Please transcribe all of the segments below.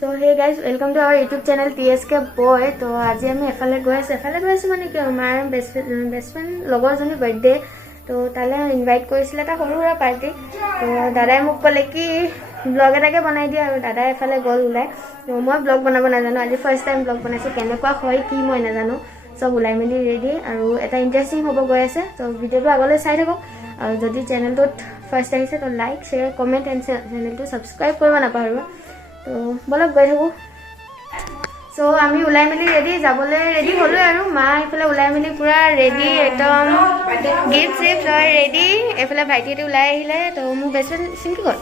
So hey guys, welcome to our YouTube channel TSK Boy. तो आज আমি এফালে গৈ আছো মানে কি আমাৰ বেষ্ট ফ্ৰেণ্ড লগৰজনী বাৰ্থডে তো তালে ইনভাইট কৰিছিলে এটা সৰু সুৰা পাৰ্টি তো দাদাই মোক ক'লে কি ব্লগ এটাকে বনাই দিয়া আৰু দাদাই এফালে গ'ল ওলাই তো মই ব্লগ বনাব নাজানো আজি ফাৰ্ষ্ট টাইম ব্লগ বনাইছো কেনেকুৱা হয় কি মই নাজানো সব ওলাই মেলি ৰেডি আৰু এটা ইন্টাৰেষ্টিং হ'ব গৈ আছে তো ভিডিঅ'টো আগলৈ চাই থাকক আৰু যদি চেনেলটোত ফাৰ্ষ্ট আহিছে তো লাইক শ্বেয়াৰ কমেণ্ট এণ্ড চেনেলটো ছাবস্ক্ৰাইব কৰিব নাপাহৰিব তো বলক গৈ থাকোঁ সো আমি ওলাই মেলি ৰেডি যাবলৈ ৰেডি হ'লো আৰু মা এইফালে ওলাই মেলি পুৰা ৰেডি একদম গিফ্ট চিফ্ট লৈ ৰেডি এইফালে ভাইটিহঁতে ওলাই আহিলে তো মোৰ বেষ্ট ফ্ৰেণ্ড চিমকি গ'ল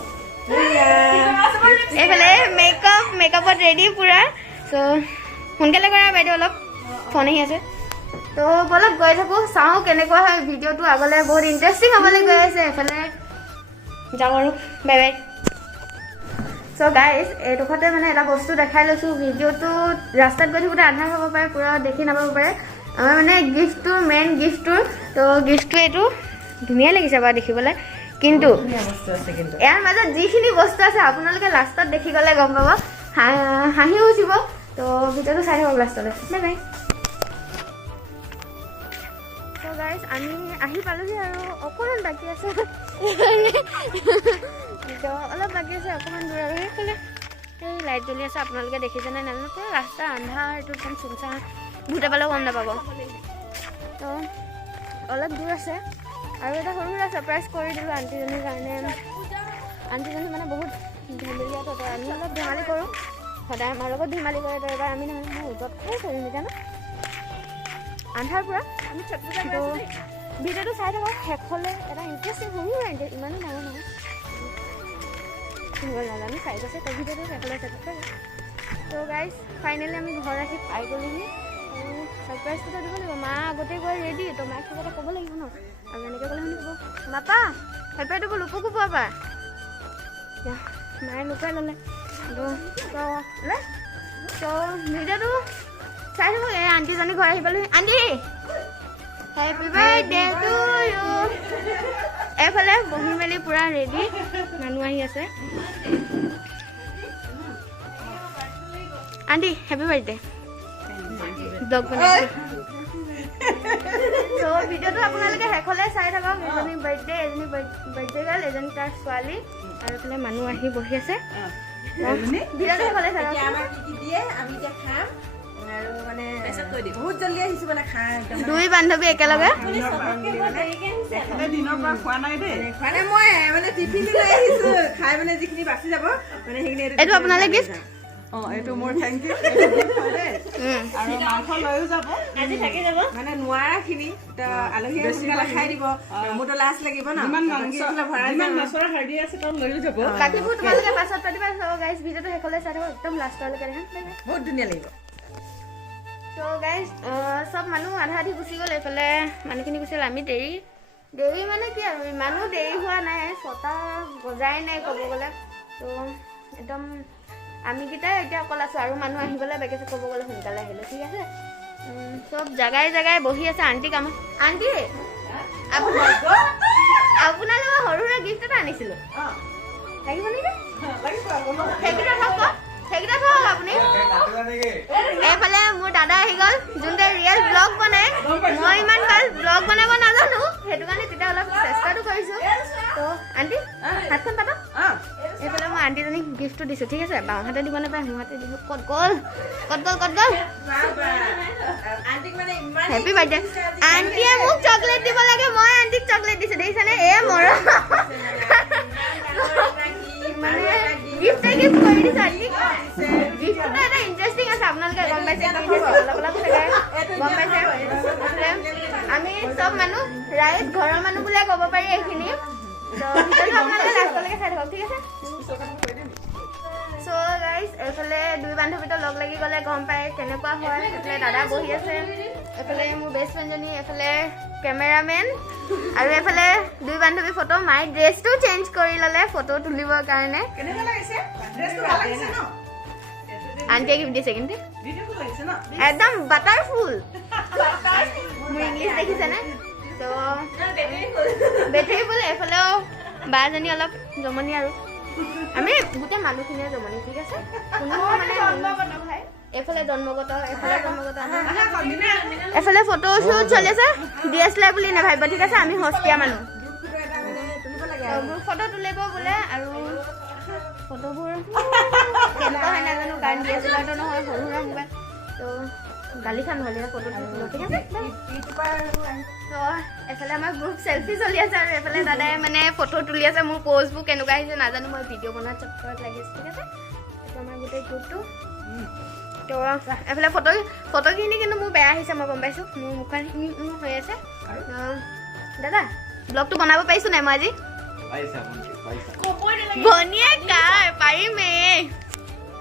এইফালে মেকআপত ৰেডি পুৰা সো সোনকালে কৰা বাইদেউ অলপ ফোন আহি আছে তো বলক গৈ থাকোঁ চাওঁ কেনেকুৱা হয় ভিডিঅ'টো আগলৈ বহুত ইণ্টাৰেষ্টিং হ'বলৈ গৈ আছে এইফালে যাওঁ আৰু বাই বাই সো গাইজ এইডোখৰতে মানে এটা বস্তু দেখাই লৈছোঁ ভিডিঅ'টো ৰাস্তাত গৈ থাকোঁতে আন্ধাৰ হ'ব পাৰে পূৰা দেখি নাপাব পাৰে আমাৰ মানে গিফ্টটোৰ মেইন গিফ্টটোৰ তো গিফ্টটো এইটো ধুনীয়া লাগিছে বাৰু দেখিবলৈ কিন্তু ইয়াৰ মাজত যিখিনি বস্তু আছে আপোনালোকে লাষ্টত দেখি গ'লে গম পাব হাঁহিও উঠিব তো ভিডিঅ'টো চাই থাকক লাষ্টলৈ বাই বাই তো গাইজ আমি আহি পালোহি আৰু অকণমান বাকী আছে তো অলপ বাকী আছে অকণমান দূৰ আৰু সেইফালে এই লাইট জ্বলি আছে আপোনালোকে দেখিছে নাই নাজানো পুৰা ৰাস্তা আন্ধাৰ এইটো একদম চুমচা ভূতে পালেও গম নাপাব তো অলপ দূৰ আছে আৰু এটা সৰু সুৰা ছাৰপ্ৰাইজ কৰি দিলোঁ আণ্টিজনীৰ কাৰণে আণ্টিজনী মানে বহুত ধেমেলীয়া তো আমি অলপ ধেমালি কৰোঁ সদায় আমাৰ লগত ধেমালি কৰে তো এবাৰ আমি নহয় মই ওজত খাই কৰিম জানো আন্ধাৰ পূৰা আমি তো ভিডিঅ'টো চাই থাকক শেষলৈ এটা ইণ্টাৰেষ্টিং সৰু সুৰা ইমানো ডাঙৰ নহয় নাজানো চাই গৈছে তো ভিডিঅ'টো শেষলৈ চাই থাকক তো গাইজ ফাইনেলি আমি ঘৰ আহি পাই গ'লোহি আৰু ছাৰপ্ৰাইজটো দিব লাগিব মা আগতে গৈ ৰেডি তো মাক কিবা এটা ক'ব লাগিব ন আৰু এনেকৈ ক'লে শুনিব নাপা হেপাইটো লুপুকো পোৱা মায়ে লুকাই ল'লে তো ভিডিঅ'টো চাই থাকক এই আণ্টিজনী ঘৰ আহি পালোহি aunty happy birthday to you এইফালে বহি মেলি পুৰা ৰেডি মানুহ আহি আছে আণ্টি হেপী বাৰ্থডে ব্লগ বনাইছোঁ তো ভিডিঅ'টো আপোনালোকে শেষলৈ চাই থাকক এজনী বাৰ্থডে এজনী বাৰ্থডে গাৰ্ল এজনী তাৰ ছোৱালী আৰু এইফালে মানুহ আহি বহি আছে ভিডিঅ'টো শেষলৈ চাই দুই বান্ধৱী একেলগে এইটো আপোনালৈ গিফ্ট এইটো মোৰ থেংক ইউ আৰু মাংস লৈও যাব আজি থাকি যাব মানে নোৱাৰাখিনি আলহী সোনকালে খাই দিব মোৰতো লাজ লাগিব ন ইমান মাছৰ হাৰ্ডি আছে তাত লৈও যাব বাকীবোৰ তোমালোকে পাছত পাতিবা চাব গাইজ ভিডিঅ'টো শেষলৈ চাই থাকক একদম লাষ্টলৈকে দেখেন বহুত ধুনীয়া লাগিব তো গাইজ চব মানুহ আধা আধি গুচি গ'ল এইফালে মানুহখিনি গুচি গ'ল আমি দেৰি মানে কি আৰু ইমানো দেৰি হোৱা নাই 6টা বজাই নাই ক'ব গ'লে তো একদম আমিকেইটাই এতিয়া অকল আছোঁ আৰু মানুহ আহিবলৈ বাকী আছে ক'ব গ'লে সোনকালে আহিলে ঠিক আছে চব জেগাই জেগাই বহি আছে আণ্টি কাম আণ্টি আপোনালোকৰ সৰু সুৰা গিফ্ট এটা আনিছিলোঁ লাগিব নেকি সেইকেইটা থওক আপুনি এইফালে মোৰ দাদা আহি গ'ল যোনটোৱে ৰিয়েল ব্লগ বনাই মই ইমান ভাল ব্লগ বনাব নাজানো সেইটো কাৰণে তেতিয়া অলপ চেষ্টাটো কৰিছোঁ তো আণ্টি হাতখন পাতক এইফালে মই আণ্টিজনীক গিফ্টটো দিছোঁ ঠিক আছে বাওঁ হাতে দিব নাপায় মোৰ হাতে দিছোঁ ক'ত গ'ল হেপী বাৰ্থডে আণ্টিয়ে মোক চকলেট দিব লাগে মই আণ্টিক চকলেট দিছোঁ দেখিছানে মৰম মানে গিফ্ট কৰি দিছোঁ আণ্টিক গিফ্টটো এটা ইণ্টাৰেষ্টিং আছে আপোনালোকে গম পাইছে অলপ চাগে গম পাইছে আমি চব মানুহ ৰাইজ ঘৰৰ মানুহ বুলিয়ে ক'ব পাৰি এইখিনি তো ভিডিঅ'টো আপোনালোকে লাষ্টলৈকে চাই থাকক ঠিক আছে চ' গাইজ এইফালে দুই বান্ধৱীটো লগ লাগি গ'লে গম পায় কেনেকুৱা হয় এইফালে দাদা বহি আছে এইফালে মোৰ বেষ্ট ফ্ৰেণ্ডজনী এইফালে কেমেৰামেন আৰু এইফালে দুই বান্ধৱী ফটো মায়ে ড্ৰেছটো চেঞ্জ কৰি ল'লে ফটো তুলিবৰ কাৰণে আণ্টিয়ে গিফ্ট দিছে কিন্তু একদম বাটাৰফুল মোৰ ইংলিছ দেখিছেনে তো বেটেৰী ফুল এইফালেও বাজনী অলপ জমনি আৰু আমি গোটেই মানুহখিনিয়ে জমনি ঠিক আছে কোনো মানে এফালে জন্মগত এফালে ফটো শ্বুট চলি আছে DSLR বুলি নাভাবিব ঠিক আছে আমি হস্তিয়া মানুহ ফটো তুলিব বোলে আৰু ফটোবোৰ কেনেকুৱা হয় নাজানো কাৰণ DSLRটো নহয় সৰু সুৰা মোবাইল তো গালি খান হ'লে ফটো তুলিব ঠিক আছে তো এফালে আমাৰ গ্ৰুপ চেলফি চলি আছে আৰু এফালে দাদাই মানে ফটো তুলি আছে মোৰ প'জবোৰ কেনেকুৱা আহিছে নাজানো মই ভিডিঅ' বনোৱাৰ চক্কৰত লাগি আছোঁ ঠিক আছে এইটো আমাৰ গোটেই গ্ৰুপটো তো এফালে ফটোখিনি কিন্তু মোৰ বেয়া আহিছে মই গম পাইছোঁ মোৰ মুখখন হৈ আছে দাদা ব্লগটো বনাব পাৰিছোঁ নাই মই আজি ভনীয়ে কাৰ পাৰিমেই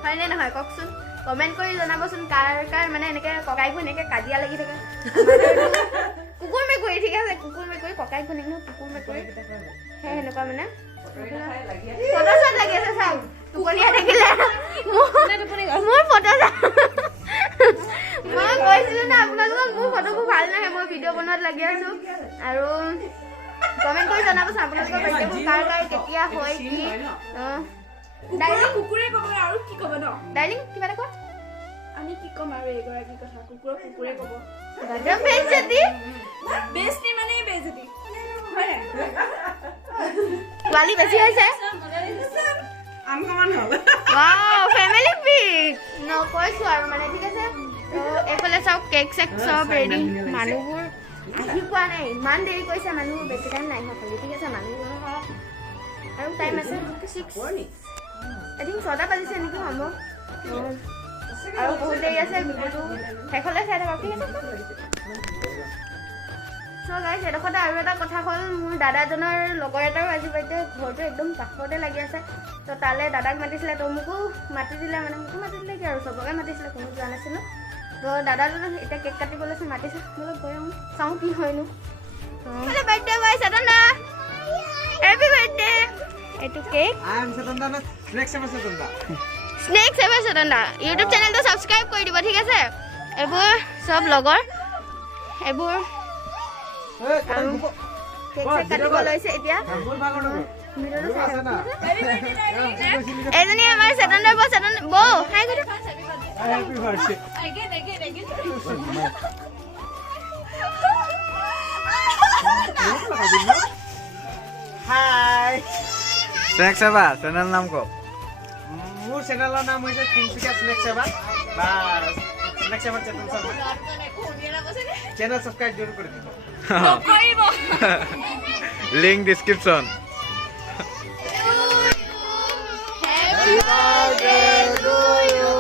হয়নে নহয় কওকচোন কমেণ্ট কৰি জনাবচোন কাৰ মানে এনেকৈ ককাই ভনীয়েকে কাজিয়া লাগি থাকে কুকুৰ মেকুৰী ঠিক আছে কুকুৰ মেকুৰী ককাই ভনীয়েক নহয় কুকুৰ মেকুৰী সেই সেনেকুৱা মানে ফটো চট লাগি আছে চাওক টোপনীয়া দেখিলে মোৰ ফটো মই কৈছিলোঁ না আপোনালোকক মোৰ ফটোবোৰ ভাল নাহে মই ভিডিঅ' বনোৱাত লাগি আছোঁ আৰু কমেণ্ট কৰি জনাবচোন আপোনালোকৰ বাৰ্থডেবোৰ কাৰ কেতিয়া হয় কি ডাৰ্লিং কুকুৰে ক'ব আৰু কি ক'ব ন ডাৰ্লিং কিবা এটা কোৱা আমি কি ক'ম আৰু এগৰাকী কথা কুকুৰে ক'ব গজব বেজতি বেজতি মানে বেজতি হয় পোৱালি বেছি হৈছে ৱাও ফেমিলি পিক কৈছোঁ আৰু মানে ঠিক আছে তো এইফালে চাওক কেক চেক চব ৰেডি মানুহবোৰ আহি পোৱা নাই ইমান দেৰি কৰিছে মানুহ বেছি টাইম নাই খালি ঠিক আছে মানুহবোৰ আৰু টাইম আছে 6 I think 6টা বাজিছে নেকি সম্ভৱ আৰু বহুত দেৰি আছে ভিডিঅ'টো শেষলৈ চাই থাকক ঠিক আছে চ' গাইছ এডোখৰতে আৰু এটা কথা হ'ল মোৰ দাদাজনৰ লগৰ এটাৰো আজি বাৰ্থডে ঘৰটো একদম কাষতে লাগি আছে তো তালৈ দাদাক মাতিছিলে তো মোকো মাতি দিলে কি আৰু চবকে মাতিছিলে কোনো যোৱা নাছিলোঁ তো দাদাজনক এতিয়া কেক কাটিব লৈছে মাতিছে বোলো গৈ আহোঁ চাওঁ কি হয়নো বাৰ্থডে বয় সদনা হেপী বাৰ্থডে এইটো কেক স্নেক সেভাৰ সদনা ইউটিউব চেনেলটো ছাবস্ক্ৰাইব কৰি দিব ঠিক আছে এইবোৰ চব লগৰ এইবোৰ কেক চেক কাটিব লৈছে এতিয়া এজনী আমাৰ সদনা বৌ হাই কৰি Hai. Snack Seva, channel नाम को? মোৰ চেনেলৰ নাম হৈছে তিনচুকীয়া স্নেক সেৱা বা স্নেক সেৱাৰ চেনেল সাবস্ক্রাইব জরুর করে দিব Link description. Happy birthday to you.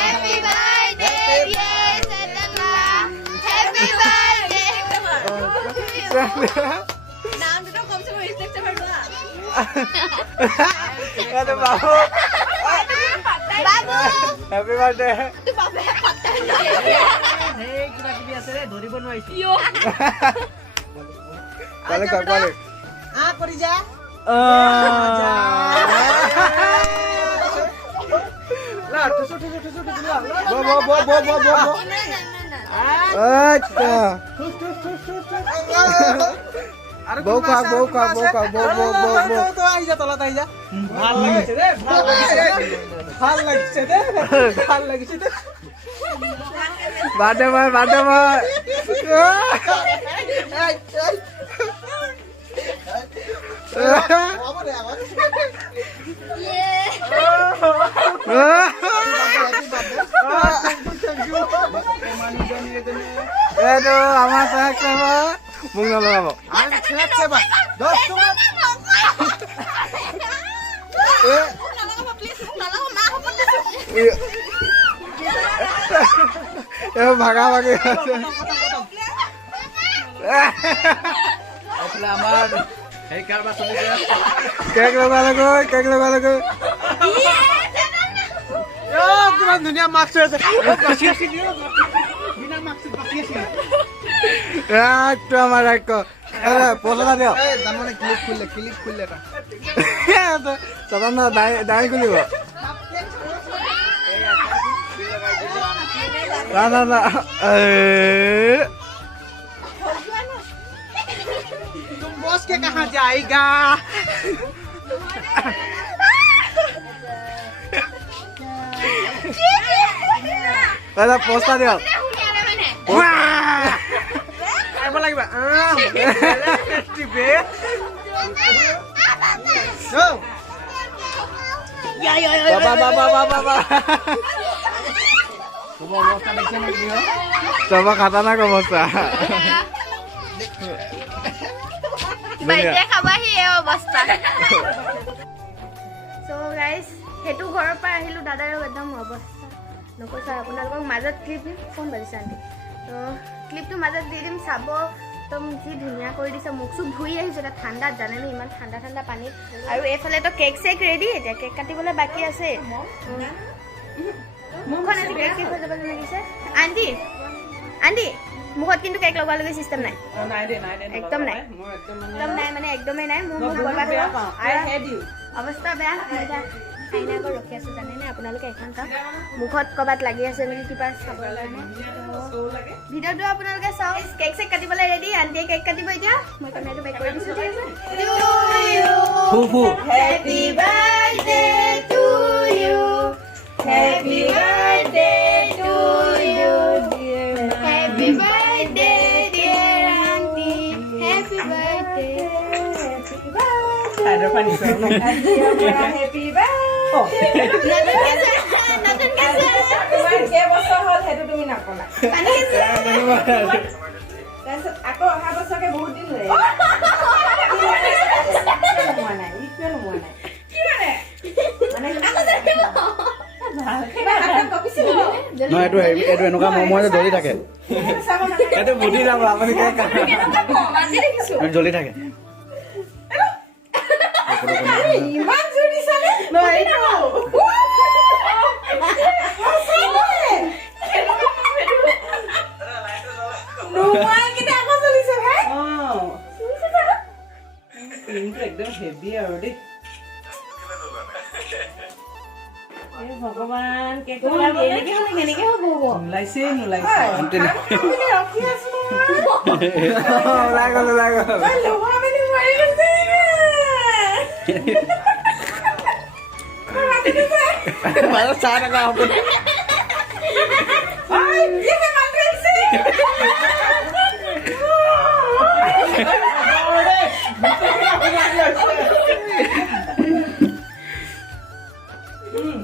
Happy birthday dear Sadana. Happy birthday. नाम तो कम से कम स्नेक सेवा दो अरे बाबू हैप्पी बर्थडे तू बाबा पत्ता हे কিবা কিবি আছে রে ধৰিব নোৱাৰিছো কালে কালে আ কৰি যা লা ঠুসু বো আচ্ছা বৌ কা তো আই যা তলত আই যা ভাল লাগিছে রে ভাল লাগিছে বাদে ভাই এইটো আমাৰ স্নেক সেৱা মোক নলগাব আমি স্নেক সেৱা 10 টকা ভাগা ভাগি আমাৰ সেই কাৰবাৰ চলিছে কেক লগালে কিমান ধুনীয়া মাস্ক আছে বাছি আছে বিনা মাস্ক বাছি আছে একটু আমার এক পয়সা দিও জামনে ক্লিপ খুললে এটা তখন না দাঁড়ি খুলিব না तुम बॉस के कहाँ जाएगा এটা পোস্তা দিয়ক খাব লাগিব coba katana ke bosa বাইকে খাবাহি এই অৱস্থা সো গাইস হেতু ঘৰৰ পৰা আহিলো দাদাৰ একদম অৱস্থা নকৈছা আপোনালোকক মাজত ক্লিপ ফোন বাজিছে আন্টি তো ক্লিপটো মাজত দি দিম চাব একদম কি ধুনীয়া কৰি দিছে মুখ চুখ ধুই আহিছে এটা ঠাণ্ডাত জানেনে ইমান ঠাণ্ডা ঠাণ্ডা পানীত আৰু এইফালে তো কেক চেক ৰেডি এতিয়া কেক কাটিবলৈ বাকী আছে মুখখন আজি কেক কেক হৈ যাব লাগিছে আন্টি আন্টি মুখত কিন্তু কেক লগাবলৈ চিষ্টেম নাই একদম নাই একদম নাই মানে একদমেই নাই মোৰ মুখ বৰবাদ অৱস্থা বেয়া খাইনে আকৌ ৰখি আছোঁ জানেনে আপোনালোকে এখন চাওক মুখত ক'ৰবাত লাগি আছে নেকি কিবা চাবৰ কাৰণে ভিডিঅ'টো আপোনালোকে চাওক কেক চেক কাটিবলৈ ৰেডি আন্টিয়ে কেক কাটিব এতিয়া মই কেমেৰাটো বেক কৰি দিছোঁ ঠিক আছে happy birthday to you happy birthday to you happy birthday dear aunty happy birthday happy কেইবছৰ হ'ল সেইটো তুমি নাপালা তাৰপিছত আকৌ অহা বছৰকে বহুত দিন লৈ এইটো এনেকুৱা মমো জ্বলি থাকে এইটো বুদ্ধি যাব আপুনি জ্বলি থাকে ইমান জুৰিছানে একদম হেভি আৰু দেই ভগৱান কেনেকে হ'ব নোলাইছে চাহ নাকা হ'ব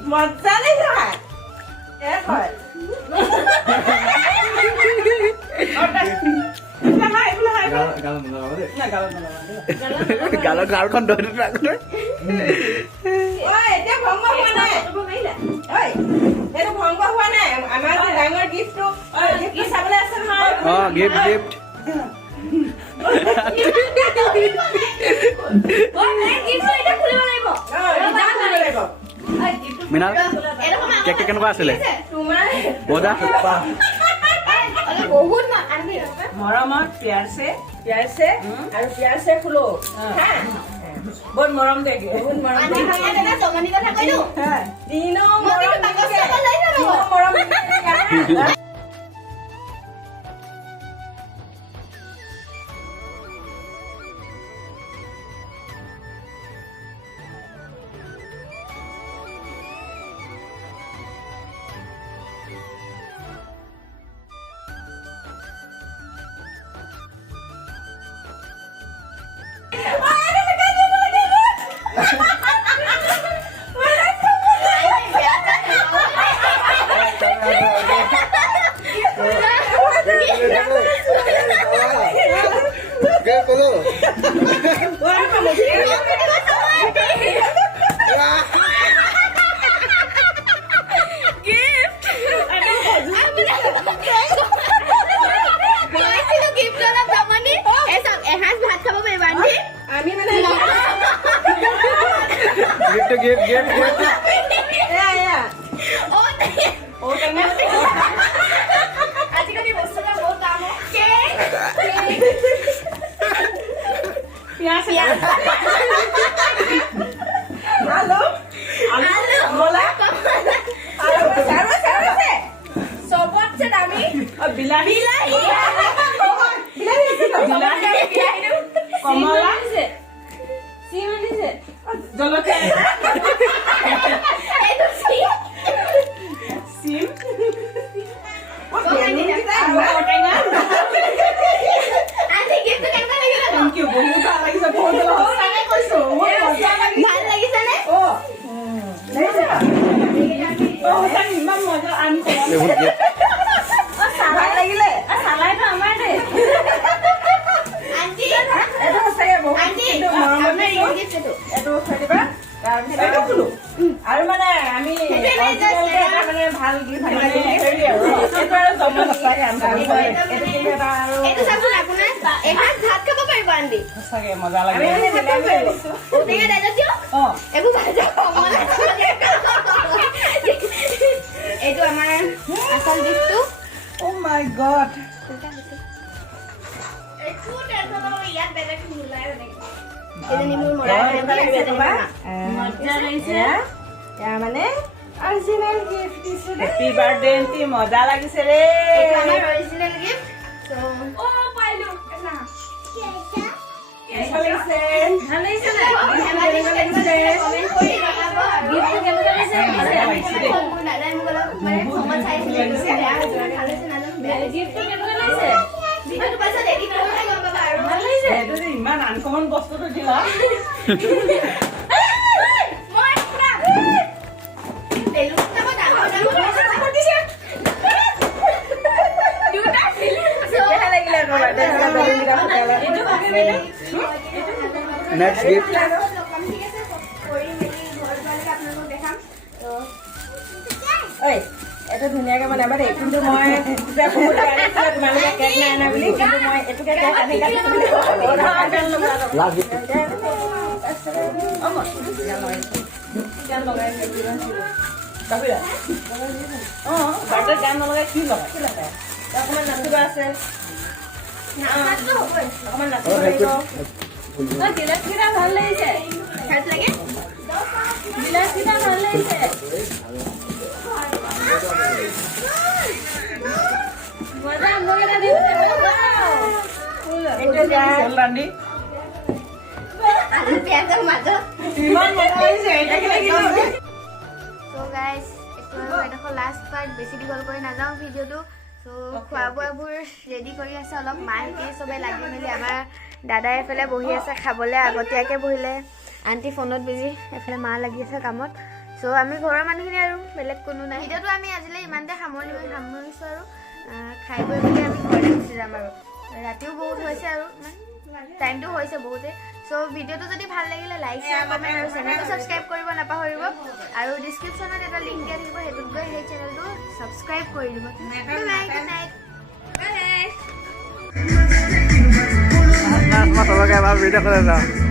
মজা লাগিছে গালৰ গাৰখন ধৰি ৰাখোঁ এতিয়া ভংগ হোৱা নাই সেইটো ভংগ হোৱা নাই আমাৰ যে ডাঙৰ গিফ্টটো চাবলৈ আছে নহয় গিফ্ট মিনাল কেক কেনেকুৱা আছিলে মজা বহুত মৰমত প্যাৰছে আৰু প্যাৰছে ফুলো বহুত মৰম দে বহুত মৰম মৰম এইবোৰ gift। ভাল লাগিলে চালাইটো আমাৰ দে আন্টি এইটো সঁচাকে বহুত আন্টি কিন্তু মৰমত আপোনাৰ ৰিং গিফ্ট এইটো এইটো থৈ দিবা তাৰপিছত আৰু মানে আমি originalকে এটা মানে ভাল গিফ্ট হেৰি আৰু এইটো আৰু জন্ম সঁচাকে এইটো কিন্তু এটা আৰু এইটো চাচোন আপোনাৰ এসাঁজ ভাত খাব পাৰিব আন্টি সঁচাকে মজা আমি লাগে মানে মিলাই মিলাই দিছো ঔটেঙা দাইলত দিয়ক অঁ একো ভাজা এইটো আমাৰ আচল গিফ্টটো অ মাই গড একো টেনচন নল'ব ইয়াত বেলেগ নোলায় এজনী মোৰ মৰা মানে অৰিজিনেল গিফ্ট দিছো হেপী বাৰ্থডে এণ্টি মজা লাগিছে ৰে এইটো আমাৰ অৰিজিনেল গিফ্ট চ' কেনেকুৱা লাগিছে ভাল লাগিছে নাই কমেণ্ট কৰি জনাব আৰু গিফ্টটো কেনেকুৱা লাগিছে মোৰ দাদাই মোক অলপ মানে খঙত চাইছিলে বেয়া হৈছে ভাল হৈছে নাজানো বেয়া গিফ্টটো কেনেকুৱা লাগিছে ভিডিঅ'টো পাছত এডিট কৰিলে গম পাবা আৰু ভাল লাগিছে এইটো যে ইমান আনকমন বস্তুটো দিলা মই পুৰা বেলুন ডাঙৰ ডাঙৰ দিছে দুটা বেয়া লাগিলে আকৌ নেক্সট গিফ্ট ঠিক আছে কৰি মেলি ঘৰত গ'লে আপোনালোকক দেখাম তো ঐ এইটো ধুনীয়াকে বনাবা দেই কিন্তু মই তোমালোকে কেক নাই আনা বুলি কিন্তু মই এইটোকে কেক আনি লাষ্ট গিফ্ট অঁ বাৰ্থডেত গান নলগাই কি লগাই অকণমান নাচিব আছে নাচটো হ'বই অকণমান নাচিব লাগিব গিলাচকেইটা ভাল লাগিছে ভাল লাগে গিলাচকেইটা ভাল লাগিছে মজা মজা দিছে পিয়াজৰ মাজত ইমান মজা লাগিছে এটাকে লাগিব চ' গাইজ এইটো আৰু এডোখৰ লাষ্ট পাৰ্ট বেছি দীঘল কৰি নাযাওঁ ভিডিঅ'টো চ' খোৱা বোৱাবোৰ ৰেডি কৰি আছে অলপ মাহঁতি চবেই লাগি মেলি আমাৰ দাদাই এফালে বহি আছে খাবলৈ আগতীয়াকৈ বহিলে আণ্টি ফোনত বিজি এফালে মা লাগি আছে কামত চ' আমি ঘৰৰ মানুহখিনি আৰু বেলেগ কোনো নাই ভিডিঅ'টো আমি আজিলৈ ইমানতে সামৰিছোঁ আৰু খাই বৈ মেলি আমি ঘৰলৈ গুচি যাম আৰু ৰাতিও বহুত হৈছে আৰু টাইমটো হৈছে বহুতে চ' ভিডিঅ'টো যদি ভাল লাগিলে লাইক শ্বেয়াৰ কমেণ্ট আৰু চেনেলটো ছাবস্ক্ৰাইব কৰিব নাপাহৰিব আৰু ডিছক্ৰিপশ্যনত এটা লিংক দিয়া থাকিব সেইটোত গৈ সেই চেনেলটো ছাবস্ক্ৰাইব কৰি দিব গুড নাইট চবকে এবাৰ ভিডিঅ' কৰি যাওঁ